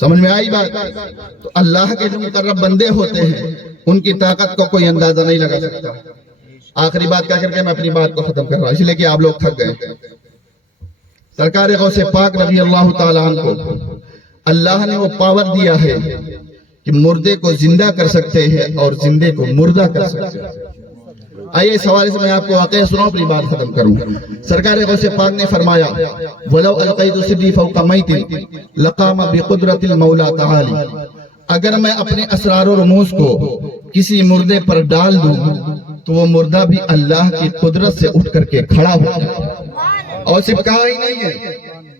سمجھ میں آئی بات؟ تو اللہ کے جو مقرب بندے ہوتے ہیں ان کی طاقت کو کوئی اندازہ نہیں لگا سکتا۔ آخری بات کیا کر کے میں اپنی بات کو ختم کر رہا ہوں، اس لیے کہ آپ لوگ تھک گئے۔ سرکار غوث پاک رضی اللہ تعالیٰ عنہ کو اللہ نے وہ پاور دیا ہے کہ مردے کو زندہ کر سکتے ہیں اور زندے کو مردہ کر سکتے ہیں۔ آئیے اس حوالے سے میں آپ کو واقعہ سناؤں، اپنی بات ختم کروں۔ سرکار غوث پاک نے فرمایا وَلَوْ أَلْقَيْتُ سِرِّي فَوْقَ مَيْتٍ لَقَامَ بِقُدْرَةِ الْمَوْلَى تَعَالِي، اگر میں اپنے اسرار و رموز کو کسی مردے پر ڈال دوں تو وہ مردہ بھی اللہ کی قدرت سے اٹھ کر کے کھڑا ہو جائے، اور صرف کہا ہی نہیں ہے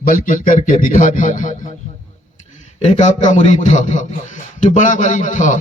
بلکہ کر کے دکھا دیا۔ ایک آپ کا مرید تھا جو بڑا غریب تھا،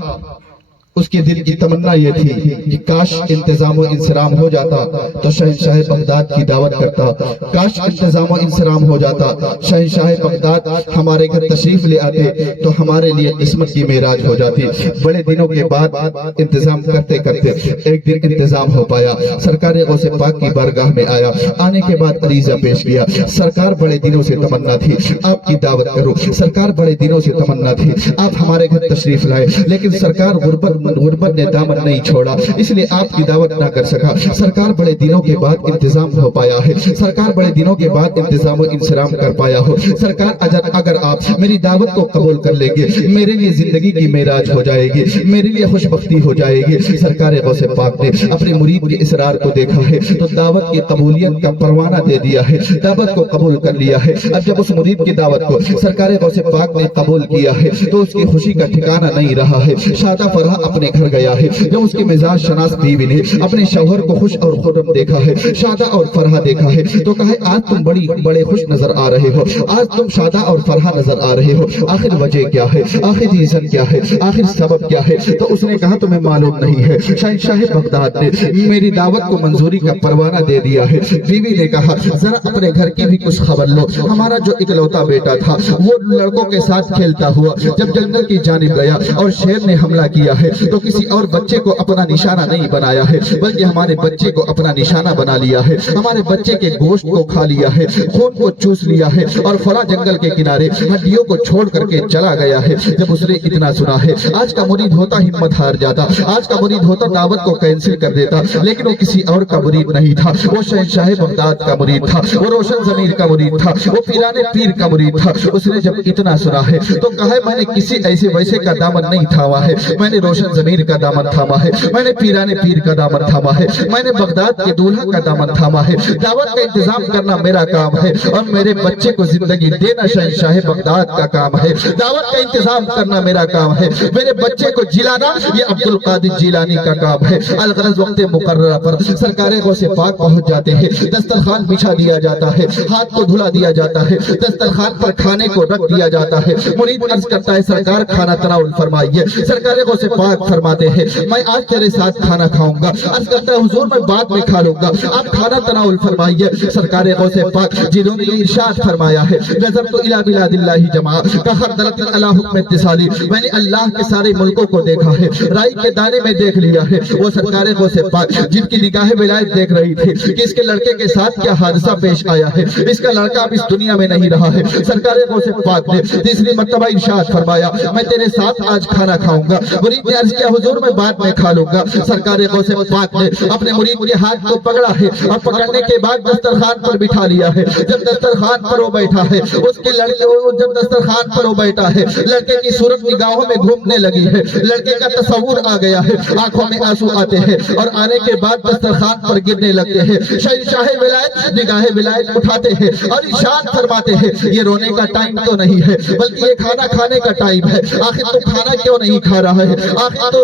اس کے دل کی تمنا یہ تھی کہ کاش انتظام و انصرام ہو جاتا تو شہنشاہ بغداد کی دعوت کرتا، کاش انتظام و انصرام ہو جاتا شہنشاہ بغداد ہمارے گھر تشریف لے آتے تو ہمارے لیے قسمت کی معراج ہو جاتی۔ بڑے دنوں کے بعد انتظام کرتے کرتے ایک دن انتظام ہو پایا، سرکار غوث پاک کی بارگاہ میں آیا، آنے کے بعد عریضہ پیش کیا، سرکار بڑے دنوں سے تمنا تھی آپ کی دعوت کرو، سرکار بڑے دنوں سے تمنا تھی آپ ہمارے گھر تشریف لائے، لیکن سرکار غربت نے دامن نہیں چھوڑا اس لیے آپ کی دعوت نہ کر سکا۔ سرکار بڑے دنوں کے بعد انتظام ہو پایا ہے، سرکار بڑے دنوں کے بعد انتظام و انصرام کر پایا ہو، سرکار اگر آپ میری دعوت کو قبول کر لیں گے میرے لیے زندگی کی معراج ہو جائے گی، میرے لیے خوش بختی ہو جائے گی۔ سرکار غوث پاک نے اپنے مرید کے اصرار کو دیکھا ہے تو دعوت کی قبولیت کا پروانہ دے دیا ہے، دعوت کو قبول کر لیا ہے۔ اب جب اس مرید کی دعوت کو سرکار غوث پاک نے قبول کیا ہے تو اس کی خوشی کا ٹھکانہ نہیں رہا ہے، شادہ فرح اپنے گھر گیا ہے۔ جب اس کی مزاج شناس بیوی نے اپنے شوہر کو خوش اور خرم دیکھا ہے، شادہ اور فرحہ دیکھا ہے تو کہا آج تم بڑے خوش نظر آ رہے ہو، آج تم شادہ اور فرحہ نظر آ رہے ہو، آخر وجہ کیا ہے، آخر ریزن کیا ہے، آخر سبب کیا ہے؟ تو اس نے کہا تمہیں معلوم نہیں ہے، شہنشاہ بغداد نے میری دعوت کو منظوری کا پروانہ دے دیا ہے۔ بیوی نے کہا ذرا اپنے گھر کی بھی کچھ خبر لو، ہمارا جو اکلوتا بیٹا تھا وہ لڑکوں کے ساتھ کھیلتا ہوا جب جنگل کی جانب گیا اور شیر نے حملہ کیا ہے تو کسی اور بچے کو اپنا نشانہ نہیں بنایا ہے بلکہ ہمارے بچے کو اپنا نشانہ بنا لیا ہے، ہمارے بچے کے گوشت کو کھا لیا ہے، خون کو چوس لیا ہے اور فلاں جنگل کے کنارے ہڈیوں کو چھوڑ کر کے چلا گیا ہے۔ جب اس نے اتنا سنا ہے آج کا مرید ہوتا ہمت ہار جاتا، آج کا مرید ہوتا دعوت کو کینسل کر دیتا، لیکن وہ کسی اور کا مرید نہیں تھا، وہ شہنشاہ بغداد کا مرید تھا، وہ روشن ضمیر کا مرید تھا، وہ پیرانے پیر کا مرید تھا۔ اس نے جب اتنا سنا ہے تو کہا میں نے کسی ایسے ویسے کا دامن نہیں تھاما ہے، میں نے روشن ضمیر کا دامن تھاما ہے، میں نے پیرانے پیر کا دامن تھاما ہے، میں نے بغداد کے دولہا کا دامن تھاما ہے۔ دعوت کا انتظام کرنا میرا کام ہے اور میرے بچے کو زندگی دینا شہنشاہ بغداد کا کام ہے۔ دعوت کا انتظام کرنا میرا کام ہے، میرے بچے کو جلانا یہ عبدالقادر جیلانی کا کام ہے۔ الغرض وقت مقررہ پر سرکار غوث پاک پہنچ جاتے ہیں، دسترخوان بچھا دیا جاتا ہے، ہاتھ کو دھلا دیا جاتا ہے، دسترخوان پر کھانے کو رکھ دیا جاتا ہے۔ مرید عرض کرتا ہے سرکار کھانا تناول فرمائیے۔ سرکار غوث پاک فرماتے ہیں میں آج تیرے ساتھ کھانا کھاؤں گا۔ عرض کرتا ہے حضور میں بعد میں کھا لوں گا، آپ کھانا تناول فرمائیے۔ سرکار غوث پاک جنہوں نے یہ ارشاد فرمایا ہے نظرت الی بلاد اللہ جماع کخردلۃ علی حکم اتصالی، میں نے اللہ کے سارے ملکوں کو دیکھا ہے، رائی کے دانے میں دیکھ لیا ہے۔ وہ سرکار غوث پاک جن کی نگاہ ولایت دیکھ رہی تھی کہ اس کے لڑکے کے ساتھ کیا حادثہ پیش آیا ہے، اس کا لڑکا اب اس دنیا میں نہیں رہا ہے۔ سرکار غوث پاک نے تیسری مرتبہ ارشاد فرمایا میں تیرے ساتھ آج کھانا کھاؤں گا۔ مرید نے عرض کیا حضور میں بعد میں کھا لوں گا۔ سرکار غوث پاک نے اپنے مرید کے ہاتھ کو پکڑا ہے اور پکڑنے کے بعد دسترخوان پر بٹھا لیا ہے۔ جب دسترخوان پر وہ بیٹھا ہے اس کے لڑکے جب دسترخوان پر وہ بیٹھا ہے لڑکے کی صورت نگاہوں میں گھومنے لگی ہے، لڑکے کا تصور آ گیا ہے، آنکھوں میں آنسو آتے ہیں اور آنے کے بعد دسترخوان پر گرنے لگتے ہیں۔ شہنشاہ ولایت نگاہ ولایت اٹھاتے ہیں اور ارشاد فرماتے ہیں یہ رونے کا ٹائم تو نہیں ہے بلکہ یہ کھانا کھانے کا ٹائم ہے۔ آخر تو کھانا کیوں نہیں کھا رہا ہے، آخر تو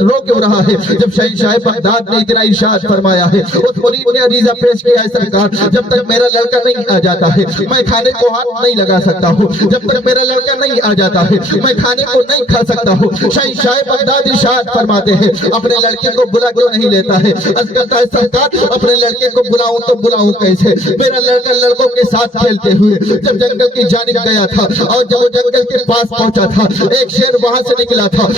رو کیوں رہا ہے؟ جب شہنشاہ بغداد نے اتنا ارشاد فرمایا ہے اس مرید نے عریضہ پیش کیا ہے سرکار جب تک میرا لڑکا نہیں آ جاتا ہے میں کھانے کو ہاتھ نہیں لگا سکتا ہوں، جب تک میرا لڑکا نہیں آ جاتا ہے میں کھانے کو نہیں کھا سکتا ہوں۔ شہنشاہ بغداد ارشاد فرماتے ہیں اپنے لڑکے کو بلا کیوں نہیں لیتا ہے؟ عرض کرتا ہے سرکار اپنے لڑکے کو بلاؤں تو بلاؤں کیسے؟ میرا لڑکا لڑکوں کے ساتھ کھیلتے ہوئے جب جنگل کی جانب گیا تھا اور جب وہ جنگل کے پاس پہنچا تھا ایک شیر وہاں سے نکلا تھا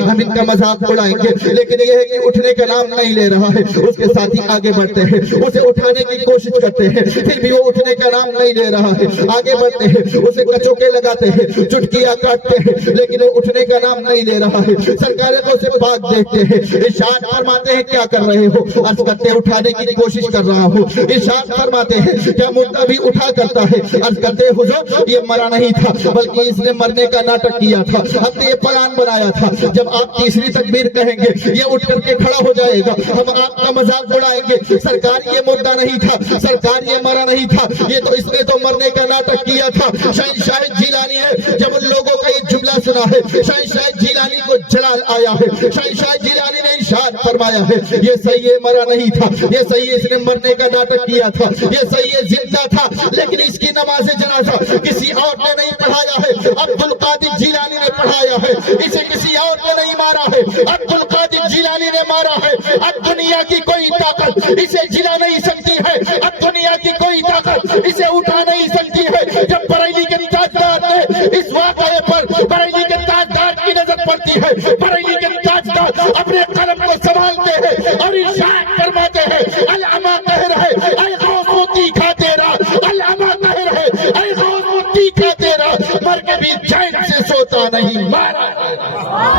ہم ان کا مذاق اڑائیں گے، لیکن یہ ہے کہ اٹھنے کا نام نہیں لے رہا ہے۔ اس کے ساتھ ہی آگے بڑھتے ہیں، اسے اٹھانے کی کوشش کرتے ہیں، پھر بھی وہ اٹھنے کا نام نہیں لے رہا ہے۔ آگے بڑھتے ہیں، اسے کچوکے لگاتے ہیں، چٹکیاں کاٹتے ہیں، لیکن وہ اٹھنے کا نام نہیں لے رہا ہے۔ سرکار کو اسے پاک دیکھتے ہیں، ارشاد فرماتے ہیں کیا کر رہے ہو؟ عرض کرتے ہیں اٹھانے کی کوشش کر رہا ہوں۔ ارشاد فرماتے ہیں کیا مردہ بھی اٹھا کرتا ہے؟ عرض کرتے ہیں حضور یہ مرا نہیں تھا بلکہ اس نے مرنے کا ناٹک کیا تھا، ہم نے یہ پلان بنایا تھا جب آپ تیسری تکبیر کہیں گے یہ اٹھ کر کے کھڑا ہو جائے گا، ہم آپ کا مذاق اڑائیں گے۔ سرکار یہ مردہ نہیں تھا، سرکار یہ مرا نہیں تھا، یہ تو اس نے تو مرنے کا ناٹک کیا تھا۔ شہنشاہ جیلانی ہے جب ان لوگوں کا یہ جملہ سنا ہے، شہنشاہ جیلانی کو جلال آیا ہے۔ شہنشاہ جیلانی نے ارشاد فرمایا ہے یہ صحیح مرا نہیں تھا، یہ صحیح اس نے مرنے کا ناٹک کیا تھا، یہ صحیح زندہ تھا، لیکن اس کی نماز جنازہ کسی اور نے نہیں پڑھایا ہے، عبد القادر جیلانی نے پڑھایا ہے، اسے کسی اور نے نہیں مارا ہے، عبد القادر جیلانی نے مارا ہے۔ اب دنیا کی کوئی طاقت اسے جلا نہیں سکتی ہے، اب دنیا کی کوئی طاقت اسے اٹھا نہیں سکتی ہے۔ جب بریلی کے تاجدار نے اس واقعے پر بریلی کے تاجدار کی نظر پڑتی ہے، بریلی کے تاجدار اپنے قلم کو سنبھالتے ہیں اور ارشاد فرماتے ہیں العما کہہ رہے اے غوث موتی کھا تیرا، العما کہہ رہے اے غوث موتی کھا تیرا، مر کے بھی چین سے سوتا نہیں مارا۔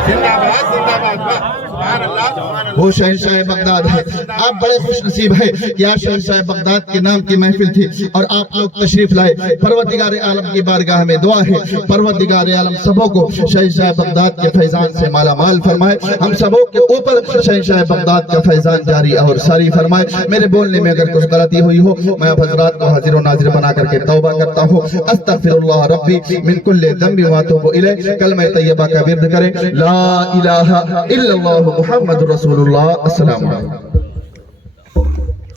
زندہ باد، زندہ باد، سبحان اللہ، سبحان اللہ۔ وہ شہنشاہ بغداد ہے۔ آپ بڑے خوش نصیب ہے کہ آج شہنشاہ بغداد کے نام کی محفل تھی اور آپ لوگ تشریف لائے۔ پروردگار عالم کی بارگاہ میں دعا ہے پروردگار عالم سبوں کو شہنشاہ بغداد کے فیضان سے مالا مال فرمائے، ہم سبوں کے اوپر شہنشاہ بغداد کا فیضان جاری اور ساری فرمائے۔ میرے بولنے میں اگر کچھ غلطی ہوئی ہو میں آپ حضرات کو حاضر و ناظر بنا کر کے توبہ کرتا ہوں۔ استغفر اللہ ربی من کل ذنب واتوب الیہ۔ کلمہ طیبہ کا ورد کریں، لا الہ الا اللہ محمد رسول اللہ۔ السلام علیکم۔